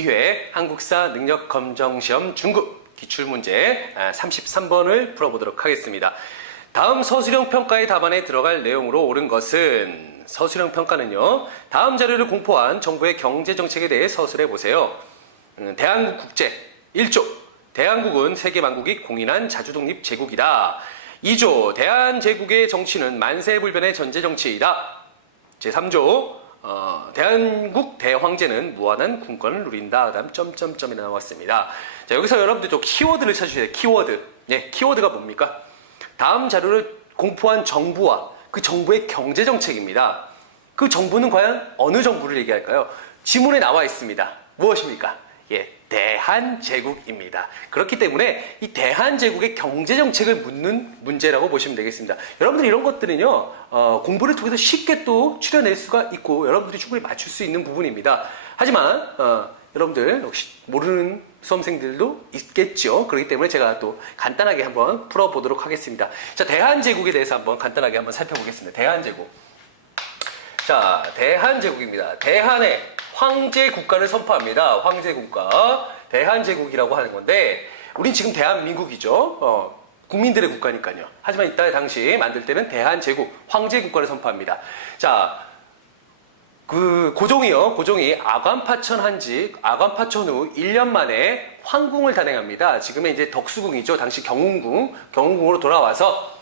2회 한국사 능력검정시험 중급 기출문제 33번을 풀어보도록 하겠습니다. 다음 서술형 평가의 답안에 들어갈 내용으로 옳은 것은, 서술형 평가는요, 다음 자료를 공포한 정부의 경제정책에 대해 서술해 보세요. 대한국 국제 1조, 대한국은 세계만국이 공인한 자주독립 제국이다. 2조, 대한제국의 정치는 만세불변의 전제정치이다. 제3조, 대한국 대황제는 무한한 군권을 누린다. 다음 점점점이 나왔습니다. 자, 여기서 여러분들 좀 키워드를 찾으셔야 돼요. 키워드. 네, 키워드가 뭡니까? 다음 자료를 공포한 정부와 그 정부의 경제정책입니다. 그 정부는 과연 어느 정부를 얘기할까요? 지문에 나와 있습니다. 무엇입니까? 예, 대한제국입니다. 그렇기 때문에 이 대한제국의 경제정책을 묻는 문제라고 보시면 되겠습니다. 여러분들 이런 것들은요, 공부를 통해서 쉽게 또 추려낼 수가 있고 여러분들이 충분히 맞출 수 있는 부분입니다. 하지만 여러분들 혹시 모르는 수험생들도 있겠죠. 그렇기 때문에 제가 또 간단하게 한번 풀어보도록 하겠습니다. 자, 대한제국에 대해서 한번 간단하게 한번 살펴보겠습니다. 대한제국. 자, 대한제국입니다. 대한의 황제 국가를 선포합니다. 황제 국가. 대한제국이라고 하는 건데, 우린 지금 대한민국이죠. 국민들의 국가니까요. 하지만 이때 당시 만들 때는 대한제국, 황제 국가를 선포합니다. 자, 그 고종이 아관파천 후 1년 만에 황궁을 단행합니다. 지금의 이제 덕수궁이죠. 당시 경운궁으로 돌아와서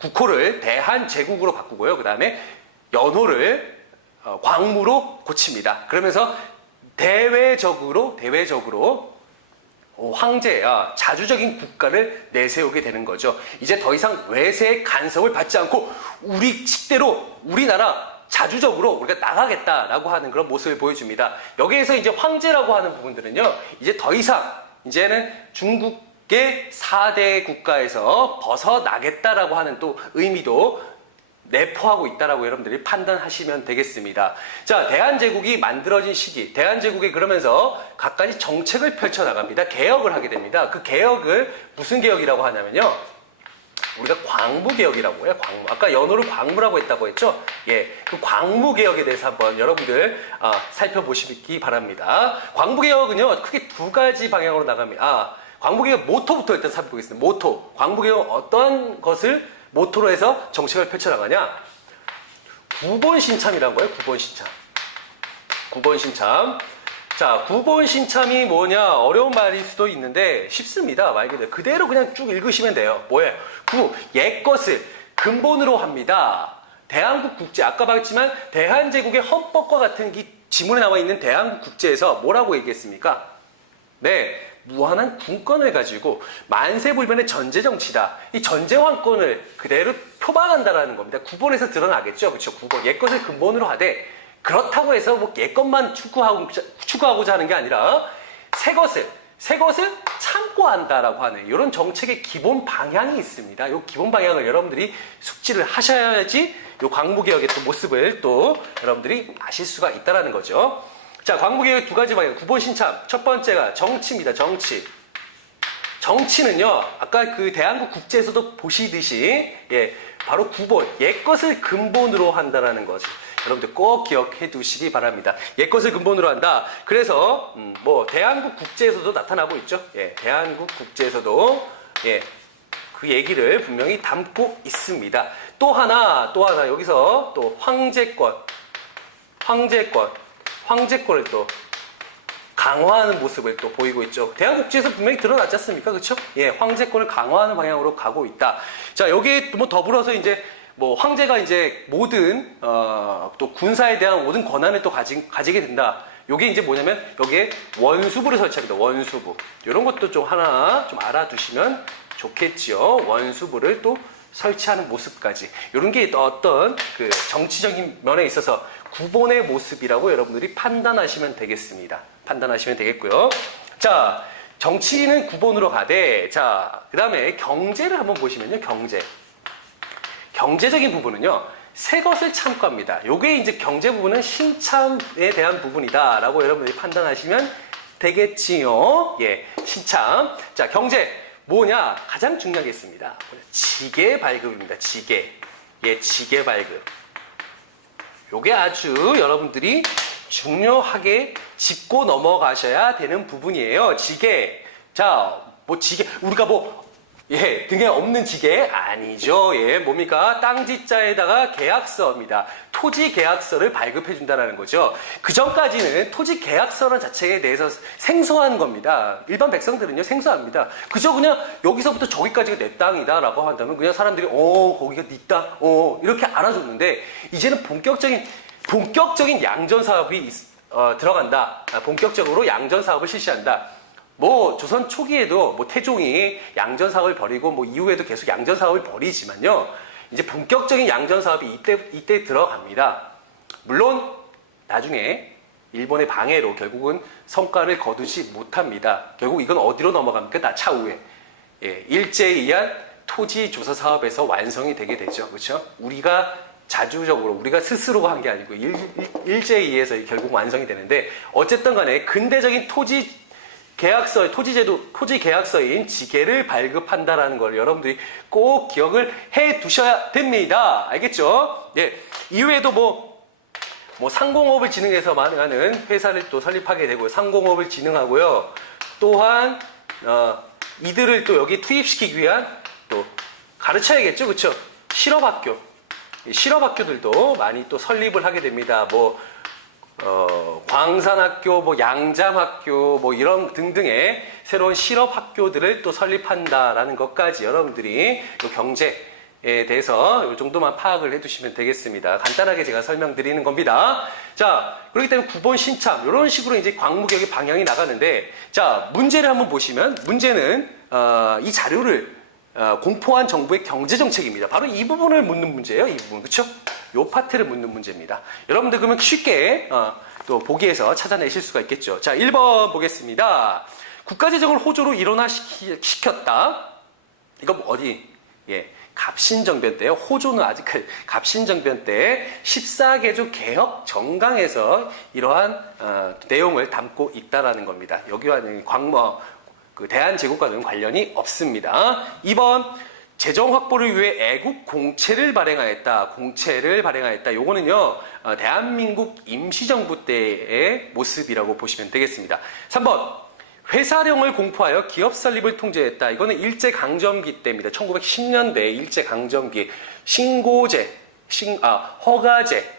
국호를 대한제국으로 바꾸고요. 그 다음에 연호를 광무로 고칩니다. 그러면서 대외적으로 자주적인 국가를 내세우게 되는 거죠. 이제 더 이상 외세의 간섭을 받지 않고 우리 식대로 우리나라 자주적으로 우리가 나가겠다라고 하는 그런 모습을 보여줍니다. 여기에서 이제 황제라고 하는 부분들은요, 이제 더 이상 이제는 중국의 4대 국가에서 벗어나겠다라고 하는 또 의미도 내포하고 있다라고 여러분들이 판단하시면 되겠습니다. 자, 대한제국이 만들어진 시기, 대한제국이 그러면서 갖가지 정책을 펼쳐나갑니다. 개혁을 하게 됩니다. 그 개혁을 무슨 개혁이라고 하냐면요, 우리가 광무개혁이라고 해요. 광무. 아까 연호를 광무라고 했다고 했죠? 예, 그 광무개혁에 대해서 한번 여러분들 살펴보시기 바랍니다. 광무개혁은요, 크게 두 가지 방향으로 나갑니다. 광무개혁 모토부터 일단 살펴보겠습니다. 모토. 광무개혁 어떠한 것을 모토로 해서 정책을 펼쳐나가냐? 9번 신참이라는 거예요. 9번 신참. 9번 신참. 자, 9번 신참이 뭐냐? 어려운 말일 수도 있는데 쉽습니다. 말 그대로 그냥 쭉 읽으시면 돼요. 뭐예요? 옛것을 근본으로 합니다. 대한국 국제, 아까 봤지만 대한제국의 헌법과 같은 이 지문에 나와 있는 대한국 국제에서 뭐라고 얘기했습니까? 네, 무한한 군권을 가지고 만세불변의 전제정치다. 이 전제왕권을 그대로 표방한다라는 겁니다. 9번에서 드러나겠죠. 그렇죠? 9번. 옛것을 근본으로 하되, 그렇다고 해서 뭐 옛것만 추구하고자 하는 게 아니라 새 것을 참고한다라고 하는 이런 정책의 기본 방향이 있습니다. 이 기본 방향을 여러분들이 숙지를 하셔야지 이 광무개혁의 또 모습을 또 여러분들이 아실 수가 있다라는 거죠. 자, 광무개혁 두 가지 방향. 9번 신참. 첫 번째가 정치입니다. 정치. 정치는요, 아까 그 대한국 국제에서도 보시듯이, 예, 바로 9번. 옛것을 근본으로 한다라는 거죠. 여러분들 꼭 기억해 두시기 바랍니다. 옛것을 근본으로 한다. 그래서, 대한국 국제에서도 나타나고 있죠. 예, 대한국 국제에서도, 예, 그 얘기를 분명히 담고 있습니다. 또 하나, 여기서 또 황제권을 또 강화하는 모습을 또 보이고 있죠. 대한국제에서 분명히 드러났지 않습니까? 그렇죠? 예, 황제권을 강화하는 방향으로 가고 있다. 자, 여기에 뭐 더불어서 이제 황제가 이제 모든 또 군사에 대한 모든 권한을 또 가지게 된다. 요게 이제 뭐냐면 여기에 원수부를 설치합니다. 원수부. 이런 것도 좀 하나 좀 알아두시면 좋겠지요. 원수부를 또 설치하는 모습까지. 이런 게 어떤 그 정치적인 면에 있어서 구본의 모습이라고 여러분들이 판단하시면 되겠습니다. 판단하시면 되겠고요. 자, 정치는 구본으로 가되, 자, 그 다음에 경제를 한번 보시면요. 경제적인 부분은요, 새 것을 참고합니다. 요게 이제 경제 부분은 신참에 대한 부분이다라고 여러분들이 판단하시면 되겠지요. 예, 신참. 자, 경제. 뭐냐? 가장 중요한 게 있습니다. 지계 발급입니다. 지계. 예, 지계 발급. 요게 아주 여러분들이 중요하게 짚고 넘어가셔야 되는 부분이에요. 지게. 자, 뭐 지게, 우리가 등에 없는 지게? 아니죠. 뭡니까? 땅지자에다가 계약서입니다. 토지 계약서를 발급해준다는 거죠. 그 전까지는 토지 계약서라는 자체에 대해서 생소한 겁니다. 일반 백성들은요, 생소합니다. 그저 그냥 여기서부터 저기까지가 내 땅이다 라고 한다면 그냥 사람들이, 거기가 네 땅? 이렇게 알아줬는데, 이제는 본격적인 양전사업이 들어간다. 본격적으로 양전사업을 실시한다. 조선 초기에도 태종이 양전사업을 벌이고 이후에도 계속 양전사업을 벌이지만요. 이제 본격적인 양전사업이 이때 들어갑니다. 물론 나중에 일본의 방해로 결국은 성과를 거두지 못합니다. 결국 이건 어디로 넘어갑니까? 차후에 일제에 의한 토지 조사 사업에서 완성이 되게 되죠. 그렇죠? 우리가 자주적으로 우리가 스스로가 한 게 아니고 일제에 의해서 결국 완성이 되는데, 어쨌든 간에 근대적인 토지 계약서인 지계를 발급한다라는 걸 여러분들이 꼭 기억을 해 두셔야 됩니다. 알겠죠? 이후에도 상공업을 진흥해서 하는 회사를 또 설립하게 되고요. 상공업을 진흥하고요. 또한, 이들을 또 여기 투입시키기 위한 또 가르쳐야겠죠? 그쵸? 실업학교들도 많이 또 설립을 하게 됩니다. 광산학교, 양잠학교, 이런 등등의 새로운 실업학교들을 또 설립한다라는 것까지 여러분들이 또 경제에 대해서 이 정도만 파악을 해두시면 되겠습니다. 간단하게 제가 설명드리는 겁니다. 자, 그렇기 때문에 9번 신참, 이런 식으로 이제 광무개혁의 방향이 나가는데, 자, 문제를 한번 보시면, 문제는, 이 자료를 공포한 정부의 경제정책입니다. 바로 이 부분을 묻는 문제예요. 이 부분. 그쵸? 요 파트를 묻는 문제입니다. 여러분들 그러면 쉽게 또 보기에서 찾아내실 수가 있겠죠. 자, 1번 보겠습니다. 국가재정을 호조로 일원화시켰다. 이건 어디? 갑신정변 때요. 호조는 아직 갑신정변 때 14개조 개혁 정강에서 이러한 내용을 담고 있다라는 겁니다. 여기와는 대한제국과는 관련이 없습니다. 2번, 재정 확보를 위해 애국 공채를 발행하였다. 요거는요, 대한민국 임시정부 때의 모습이라고 보시면 되겠습니다. 3번, 회사령을 공포하여 기업 설립을 통제했다. 이거는 일제강점기 때입니다. 1910년대 일제강점기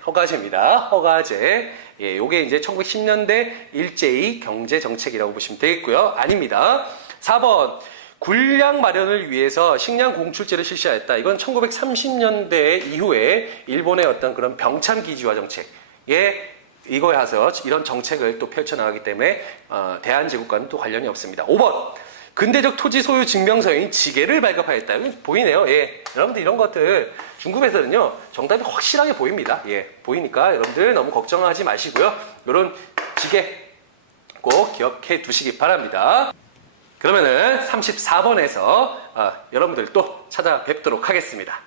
허가제입니다. 허가제. 요게 이제 1910년대 일제의 경제정책이라고 보시면 되겠고요. 아닙니다. 4번, 군량 마련을 위해서 식량 공출제를 실시하였다. 이건 1930년대 이후에 일본의 어떤 그런 병참기지화 정책에 이거에 와서 이런 정책을 또 펼쳐나가기 때문에 대한제국과는 또 관련이 없습니다. 5번, 근대적 토지 소유 증명서인 지계를 발급하였다. 이거 보이네요. 여러분들 이런 것들 중급에서는요 정답이 확실하게 보입니다. 보이니까 여러분들 너무 걱정하지 마시고요. 이런 지계 꼭 기억해 두시기 바랍니다. 그러면은 34번에서 여러분들 또 찾아뵙도록 하겠습니다.